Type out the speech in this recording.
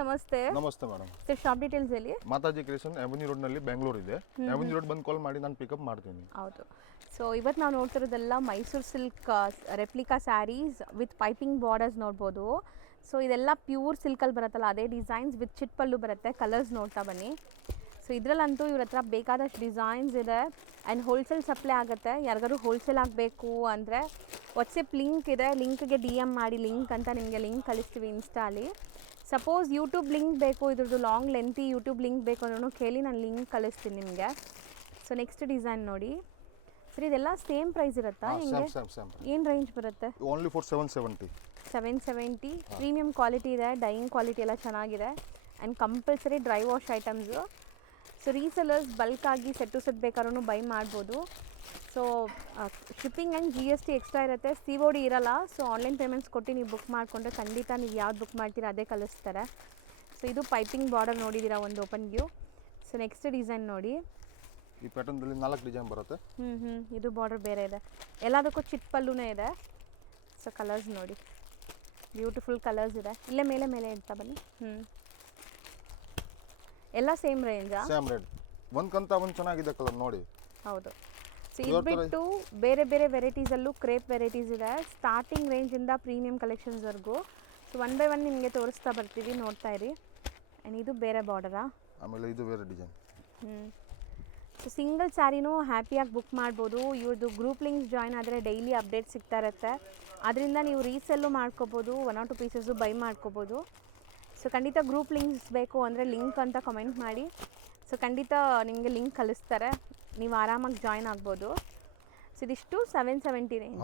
ನಮಸ್ತೆ ನಮಸ್ತೆ madam. Sir shop details ಹೇಳಿ. ಮಾತಾಜಿ ಕ್ರಿಯೇಷನ್ ಅವೆನ್ಯೂ ರೋಡ್ ನಲ್ಲಿ ಬೆಂಗಳೂರು ಇದೆ. ಅವೆನ್ಯೂ ರೋಡ್ ಬಂದು ಕಾಲ್ ಮಾಡಿ ನಾನು ಪಿಕಪ್ ಮಾಡ್ತೀನಿ. ಹೌದು. ಸೊ ಇವತ್ತು ನಾವು ನೋಡ್ತಿರೋದೆಲ್ಲ Mysuru silk replica sarees with piping borders ನೋಡ್ಬೋದು. ಸೊ ಇದೆಲ್ಲ ಪ್ಯೂರ್ ಸಿಲ್ಕಲ್ಲಿ ಬರುತ್ತಲ್ಲ ಅದೇ ಡಿಸೈನ್ಸ್ ವಿತ್ ಚಿಟ್ ಪಲ್ಲು ಬರುತ್ತೆ. ಕಲರ್ಸ್ ನೋಡ್ತಾ ಬನ್ನಿ. ಸೊ ಇದರಲ್ಲಂತೂ ಇವ್ರ ಹತ್ರ ಬೇಕಾದಷ್ಟು ಡಿಸೈನ್ಸ್ ಇದೆ ಆ್ಯಂಡ್ ಹೋಲ್ಸೇಲ್ ಸಪ್ಲೈ ಆಗುತ್ತೆ. ಯಾರಿಗಾದ್ರು ಹೋಲ್ಸೇಲ್ ಆಗಬೇಕು ಅಂದರೆ ವಾಟ್ಸಪ್ ಲಿಂಕ್ ಇದೆ, ಲಿಂಕ್ಗೆ DM ಮಾಡಿ ಲಿಂಕ್ ಅಂತ ನಿಮಗೆ ಲಿಂಕ್ ಕಳಿಸ್ತೀವಿ ಇನ್ಸ್ಟಾಲಿ. ಸಪೋಸ್ ಯೂಟ್ಯೂಬ್ ಲಿಂಕ್ ಬೇಕು, ಇದ್ರದ್ದು ಲಾಂಗ್ ಲೆಂತಿ ಯೂಟ್ಯೂಬ್ ಲಿಂಕ್ ಬೇಕು ಅಂದ್ರೂ ಕೇಳಿ ನಾನು ಲಿಂಕ್ ಕಳಿಸ್ತೀನಿ ನಿಮಗೆ. ಸೊ ನೆಕ್ಸ್ಟ್ ಡಿಸೈನ್ ನೋಡಿ ಸರ್, ಇದೆಲ್ಲ ಸೇಮ್ ಪ್ರೈಸ್ ಇರುತ್ತಾ? ಹಿಂಗೆ ಏನು ರೇಂಜ್ ಬರುತ್ತೆ? ಓನ್ಲಿ ಫಾರ್ 770 ಪ್ರೀಮಿಯಂ ಕ್ವಾಲಿಟಿ ಇದೆ, ಡೈಯಿಂಗ್ ಕ್ವಾಲಿಟಿ ಎಲ್ಲ ಚೆನ್ನಾಗಿದೆ and compulsory dry wash items. So resellers ಬಲ್ಕಾಗಿ ಸೆಟ್ ಟು ಸೆಟ್ ಬೇಕಾದ್ರೂ ಬೈ ಮಾಡ್ಬೋದು. So shipping and GST extra ಇರುತ್ತೆ, COD ಇರಲ್ಲ. ಸೊ ಆನ್ಲೈನ್ ಪೇಮೆಂಟ್ಸ್ ಕೊಟ್ಟು ನೀವು ಬುಕ್ ಮಾಡಿಕೊಂಡ್ರೆ ಖಂಡಿತ ನೀವು ಯಾವ್ದು ಬುಕ್ ಮಾಡ್ತೀರಾ ಅದೇ ಕಳಿಸ್ತಾರೆ. ಸೊ ಇದು ಪೈಪಿಂಗ್ ಬಾರ್ಡರ್ ನೋಡಿದ್ದೀರಾ, ಒಂದು open view. So next design ನೋಡಿ. ಈ ಪ್ಯಾಟರ್ನಲ್ಲಿ 4 ಡಿಸೈನ್ ಬರುತ್ತೆ. ಇದು ಬಾರ್ಡರ್ ಬೇರೆ ಇದೆ, ಎಲ್ಲದಕ್ಕೂ ಚಿಟ್ ಪಲ್ಲುನೇ ಇದೆ. ಸೊ ಕಲರ್ಸ್ ನೋಡಿ, ಬ್ಯೂಟಿಫುಲ್ ಕಲರ್ಸ್ ಇದೆ. ಇಲ್ಲೇ ಮೇಲೆ ಇಡ್ತಾ ಬನ್ನಿ. ಎಲ್ಲ ಸೇಮ್ ರೇಂಜಾ? Same rate. ಒಂದ್ಕಂತ ಒಂದು ಚೆನ್ನಾಗಿದೆ ಕಲರ್ ನೋಡಿ. ಹೌದು. ಸೊ ಇದು ಬಿಟ್ಟು ಬೇರೆ ಬೇರೆ ವೆರೈಟೀಸಲ್ಲೂ ಕ್ರೇಪ್ ವೆರೈಟೀಸ್ ಇದೆ, ಸ್ಟಾರ್ಟಿಂಗ್ ರೇಂಜಿಂದ ಪ್ರೀಮಿಯಂ ಕಲೆಕ್ಷನ್ಸ್ವರೆಗೂ. ಸೊ ಒನ್ ಬೈ ಒನ್ ನಿಮಗೆ ತೋರಿಸ್ತಾ ಬರ್ತೀವಿ, ನೋಡ್ತಾ ಇರಿ. ಆ್ಯಂಡ್ ಇದು ಬೇರೆ ಬಾರ್ಡರಾ? ಆಮೇಲೆ ಇದು ಬೇರೆ ಡಿಸೈನ್. ಸೊ ಸಿಂಗಲ್ ಸ್ಯಾರಿನೂ ಹ್ಯಾಪಿಯಾಗಿ ಬುಕ್ ಮಾಡ್ಬೋದು. ಇವ್ರದ್ದು ಗ್ರೂಪ್ ಲಿಂಕ್ಸ್ ಜಾಯ್ನ್ ಆದರೆ ಡೈಲಿ ಅಪ್ಡೇಟ್ ಸಿಗ್ತಾ ಇರುತ್ತೆ. ಅದರಿಂದ ನೀವು ರೀಸೆಲ್ಲು ಮಾಡ್ಕೋಬೋದು, 1 or 2 ಪೀಸಸ್ಸು ಬೈ ಮಾಡ್ಕೋಬೋದು. ಸೊ ಖಂಡಿತ ಗ್ರೂಪ್ ಲಿಂಕ್ಸ್ ಬೇಕು ಅಂದರೆ ಲಿಂಕ್ ಅಂತ ಕಮೆಂಟ್ ಮಾಡಿ. ಸೊ ಖಂಡಿತ ನಿಮಗೆ ಲಿಂಕ್ ಕಳಿಸ್ತಾರೆ, ನೀವು ಆರಾಮಾಗಿ ಜಾಯ್ನ್ ಆಗ್ಬೋದು. ಸೊ ಇದಿಷ್ಟು 770 ರೇಂಜ್.